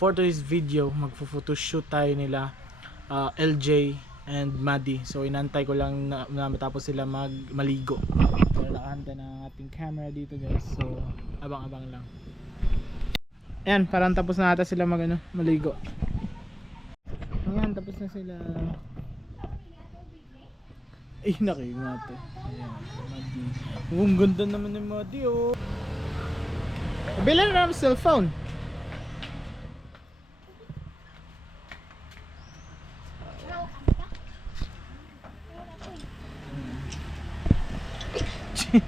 for today's video, magpo-photoshoot tayo nila LJ and Maddie. So inantay ko lang na matapos sila maligo. So nakahanda na ang ating camera dito guys. So abang-abang lang. Ayan, parang tapos na ata sila maligo. Ayan, tapos na sila. Ay, nakingate. Ayan, Maddie. Ang ganda naman ni Maddie, oh. Bilan na ng cellphone. Ayan,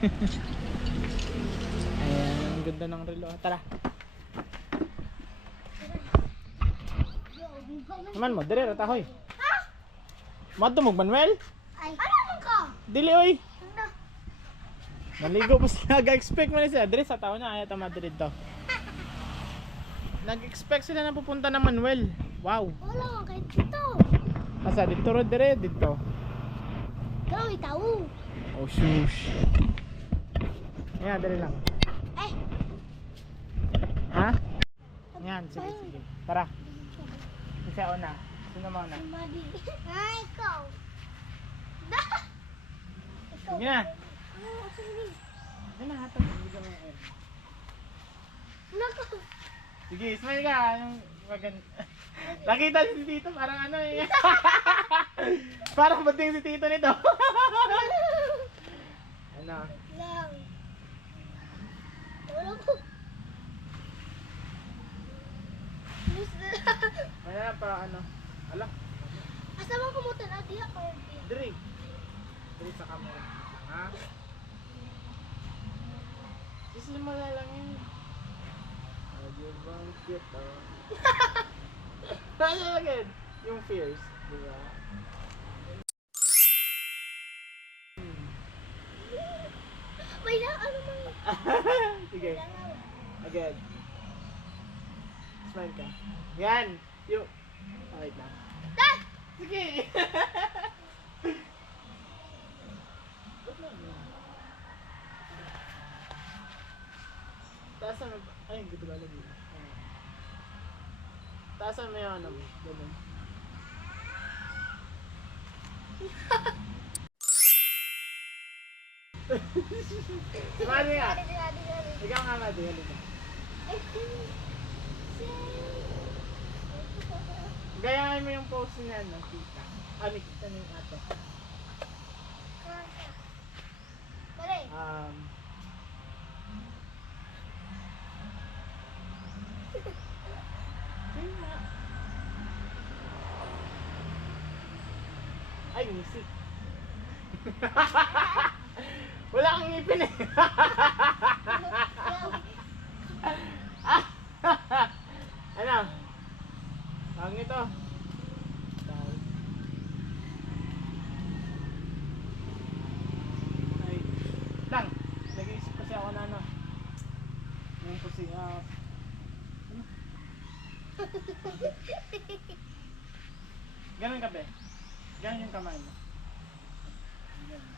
ang ganda ng relo. Tara. Naman mo, dire ratahoy. Ha? Madumog Manuel? Ay, ano ka? Dili oy. Naligo pa sila, nag-expect mo na sila. Dire sa tao na, ayata Madrid to. Nag-expect sila na pupunta ng Manuel. Wow. Wala ka kahit dito. Asa, dito ro dire, dito. Ikaw, itaw. Oh, shush. Ayan, dire lang. Eh, Ha? Ayan, sige, sige. Tara. Isa una. Sino mo na? Madi. Ay, ikaw. Sige na. Ano, sige. Sige na, hatag. Hindi ka may air. Naku. Sige, smile ka. Yung magan... Nakita si Tito, parang ano eh. Parang bating si Tito nito. Ano? Lang. Wala ko. Ano na pa ano? Ala, Asa man kumutan na diha ko. diri. Diri sa camera. Ha? Just lumala lang yun. Medyo bang cute oh. Ano agad? Yung fears, di ba? May na ano man. Sige. Agad. Smile ka. Yan! Yung... Wait lang. Ah! Sige! Taasan mo... Ay, hindi ko lagi. Taasan mo yung ano mo. Ganun. Sumali nga! Ikaw nga, Madi. Halika. Gayahin mo yung pose niya, no? Kita. Kita na yung ato. Pare. Ay, nisik. Wala kang ngipin eh. Ano? Tawag nito. Ay, lang. Nag-iisip kasi ako na ano. Yung pusi, ano? Ganun ka, be. Ganun yung kamay mo. Ganun.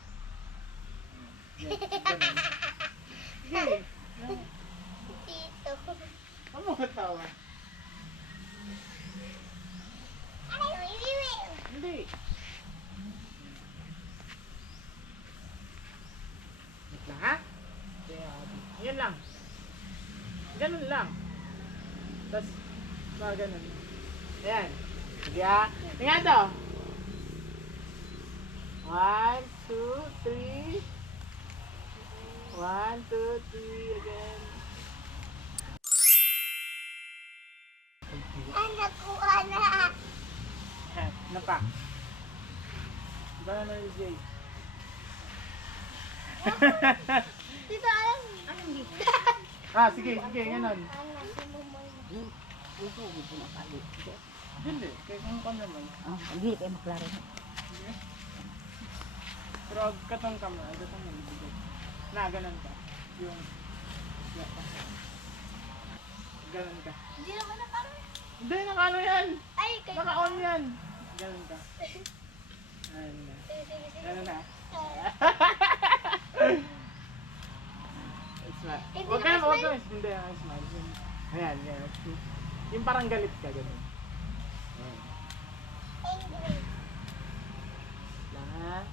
Ganun. Sige. Tito. Ano mo katawa? Ay, wiwi. Hindi. Wait lang ha? Yan lang. Ganun lang. Tapos, mga ganun. Ayan. Sige ha. Tingnan to. 1, 2, 3. 1, 2, 3 again. Anak ko, anak. Ano pa? Gano'n na yung Jay? Tito, alam. Anong dito? Sige, gano'n. Hindi, kaya kung ka naman. Hindi kayo maklaro. Pero katong ka mo, katong nalibigay. Na, ganun ka. Yung... Ganun ka. Hindi naman na parang. Hindi, naka-ano yan! Ay, kayo. Naka-on yan! Ganun ka. Ayun na. Sige, sige, sige. Ganun na. Smile. Hindi Huwag ka na na, huwag smile. ka. Hindi, smile. Ayan, yan. Yung parang galit ka, ganun. Ayan. Angry. Lahat.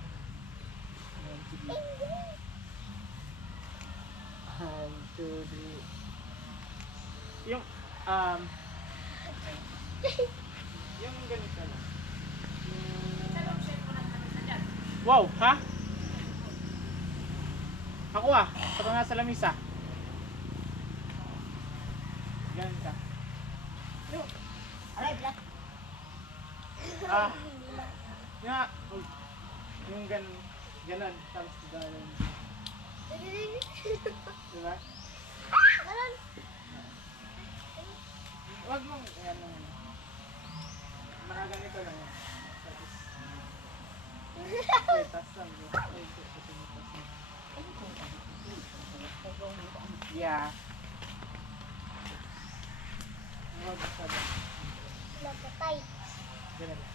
Ayan, sige. Angry. 1, 2, 3. Yung, yung ganito lang. Wow, ha? Ako saka nga sa lamisa. Ganun ka. Yung, Aray, black. uy, yung ganun, tapos ganun. Diba? Ganun. Huwag mong, ayan lang. Nakaganito lang yan. Tapos, okay, tas lang. Okay, tas lang. Yeah. Huwag masyado. Napatay. Ganun lang.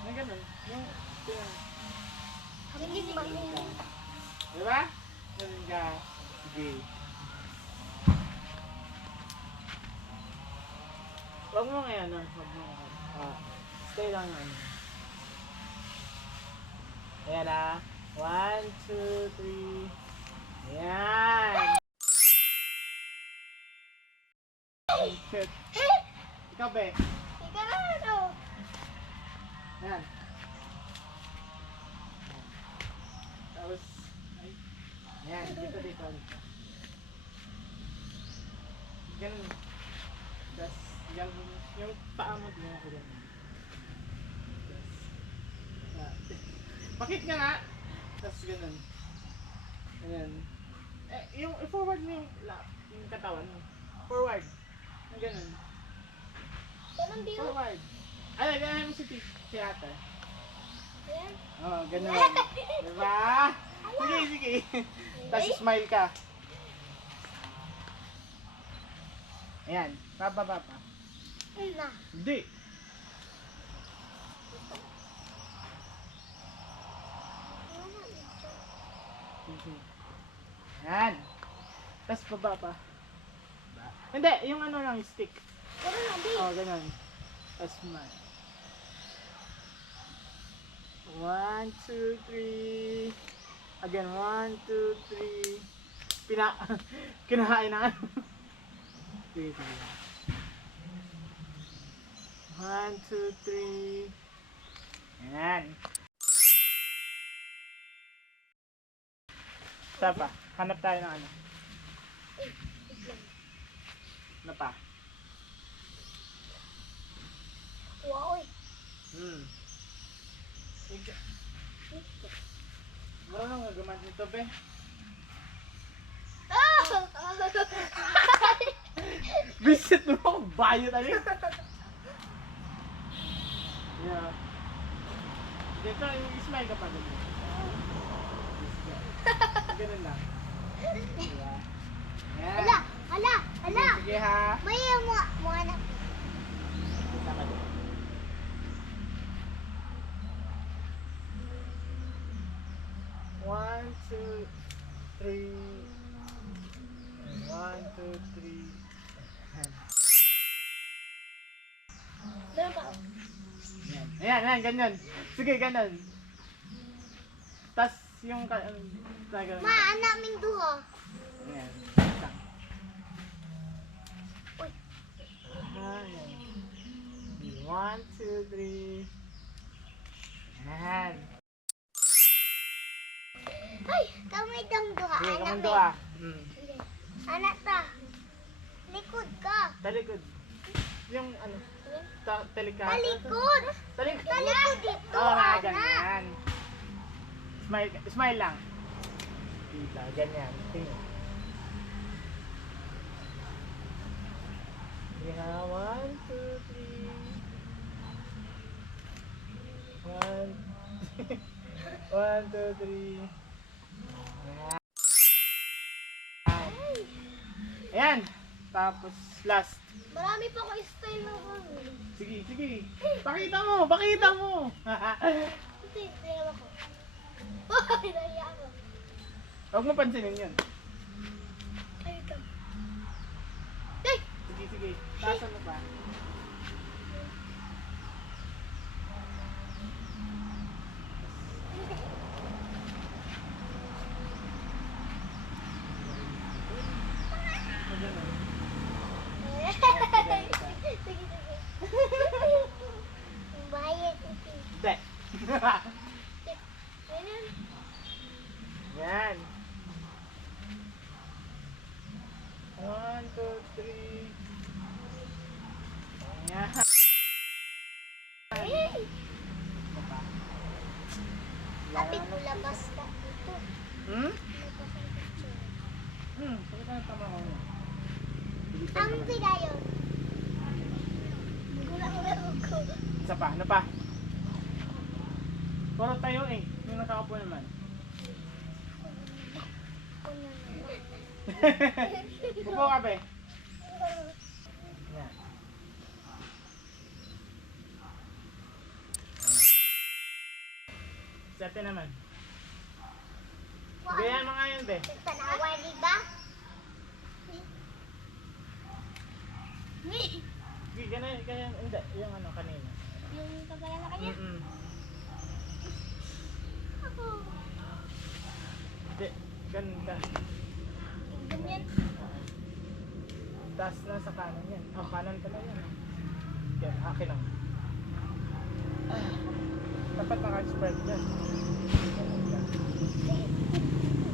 Yung ganun. Yung, Hindi mami. diba? Ganun ka. Sige. Huwag mo ngayon, huwag mo ngayon. Stay lang ano. Ayan 1, 2, 3. Ayan. Shit. Ikaw, be. Ika na ano? Ayan. Tapos, ay. Ayan, dito. Ganun. Tapos, yung paa mo din ako ganun. Pakit ka nga. Tapos ganun. Ayan. Yung forward mo yung katawan mo. Forward. Yung ganun. Ganun din. Forward. Ay, ganahin mo si ate. Ayan. Oo, ganun. Diba? Sige. Tapos smile ka. Ayan. Baba. Na. Hindi. Ayan. Tapos baba pa. Hindi, yung ano lang, stick. Ganun lang din. Oh, ganun. Tapos smile. 1, 2, 3. Again, 1, 2, 3. Kinahain na ano. Sige. 1, 2, 3. Ayan. Saan pa? Hanap tayo ng ano. Ano pa? Wow. Marunong nga gamit nito, be. Ah! Visit mo ako, bayo tali. Yeah. Dito, smile ka pa dito. Ganun lang. Diba? Yan. Hala. Sige ha. May mo anak. Kita ka dito. One, two, three. 1, 2, 3. Ganun pa. Ayan, ganyan. Sige, ganun. Tas yung ganun. Ma, anak ming duha. Ayan. Uy. Ayan. 1, 2, 3. Ayan. Ay, kamay dang duha. Sige, Anak kamando may. ah. Sige. Anak ta. Likod ka. Talikod. Yung ano, talikod. Talikod. Talikod dito, Oo nga, anak. ganyan. Smile lang. Kita, ganyan. Tingnan. Sige ha, 1, 2, 3. 1, 1, 2, 3. Ayan. Tapos last. Marami pa ko style na ko. Sige. Pakita mo. Hindi, tingnan ako. Ay, naiya ako. Huwag mo pansinin yun. Sige, taasan mo pa. Sige, sige. Bahaya kasi. Hindi. Ganun. Yan. 1, 2, 3. Yan. Eh, Lapit mo labas ka dito. Hmm? Labas ang picture. Bakit na tama ko mo? Ang tigayon. Gulang-gulang ko. Isa pa, ano pa? Puro tayo eh. Yung nakakapo naman. Upo ka be. Yan. Sete naman. Gayan mo nga yun be. Tanawa, di ba? Ni. Ganyan, hindi. Yung ano kanina. Yung kapala na kanya? Ako. Hindi. Ganda. Ganyan. Taas na sa kanan yan. Oh, kanan pala yan. Yan, akin lang. Dapat naka-spread dyan. Ganun ka.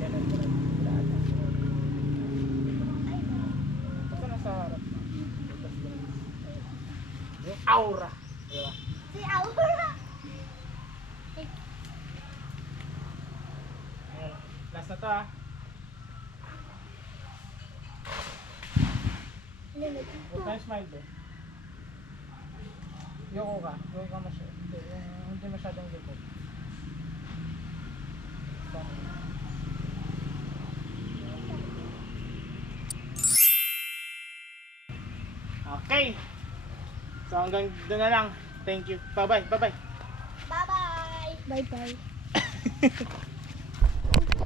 Ganun ka lang. Basta nasa harap mo. Tapos ganun. Yung aura. Diba? Si Aura. Ayan. Last na to ah. Huwag tayo smile be. Yoko ka. Yoko ka masyado. Hindi masyadong likod. Okay. So hanggang doon na lang. Thank you. Bye-bye. Bye-bye. Bye-bye. Bye-bye.